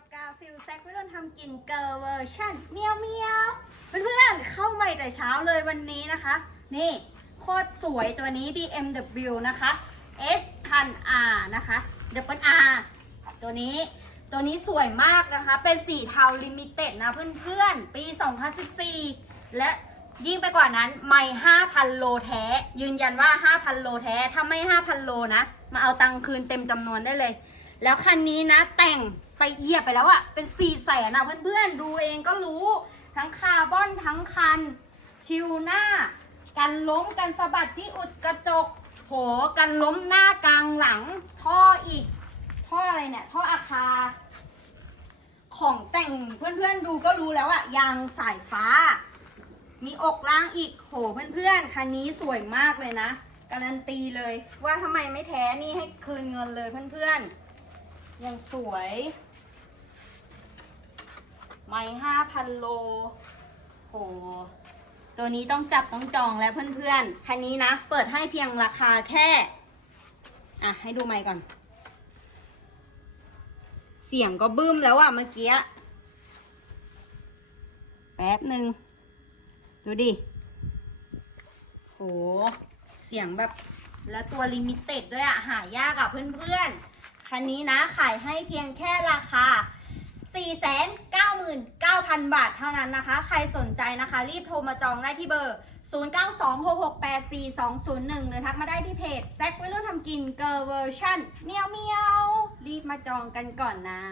กับกาฟิลแซกไม่โดนทำกินเกอร์เวอร์ชันเมียวเมียวเพื่อนๆเข้าใหม่แต่เช้าเลยวันนี้นะคะ นี่โคตรสวยตัวนี้ BMW นะคะ S พัน R นะคะ Double R ตัวนี้ตัวนี้สวยมากนะคะ เป็นสีเทาลิมิเต็ดนะเพื่อนๆ ปี 2014 และยิ่งไปกว่านั้นไม่5,000 โลแท้ ยืนยันว่า 5,000 โลแท้ ถ้าไม่ 5,000 โลนะ มาเอาตังคืนเต็มจำนวนได้เลย แล้วคันนี้นะแต่ง ไปเหยียบไปแล้วอะเป็นสี่แสนอะเพื่อนๆ ดูเองก็รู้ ทั้งคาร์บอนทั้งคัน ชิวหน้า กันล้มกันสะบัดที่อุดกระจก โหกันล้มหน้ากลางหลัง ท่ออีก ท่ออะไรเนี่ย ท่ออาคา ของแต่งเพื่อนๆดูก็รู้แล้วอะยางสายฟ้า มีอกล่างอีก โหเพื่อนๆ คันนี้สวยมากเลยนะ การันตีเลยว่าทำไมไม่แท้นี่ให้คืนเงินเลยเพื่อนๆยังสวย ไม่ห้าพันโลโหตัวนี้ต้องจับต้องจองแล้วเพื่อนๆ คันนี้นะ เปิดให้เพียงราคาแค่ อะ ให้ดูไมค์ก่อน เสียงก็บึ้มแล้วอะเมื่อกี้ แป๊บหนึ่ง ดูดิ โห เสียงแบบแล้วตัวลิมิเต็ดด้วยอะหายากอะเพื่อนๆ คันนี้นะขายให้เพียงแค่ราคา 5,000 บาทเท่านั้นนะคะ ใครสนใจนะคะ รีบโทรมาจองได้ที่เบอร์ 0926684201 หรือทักมาได้ที่เพจแซกวัยรุ่นทำกินเกอร์เวอร์ชันเมียวเมียวรีบมาจองกันก่อนนะ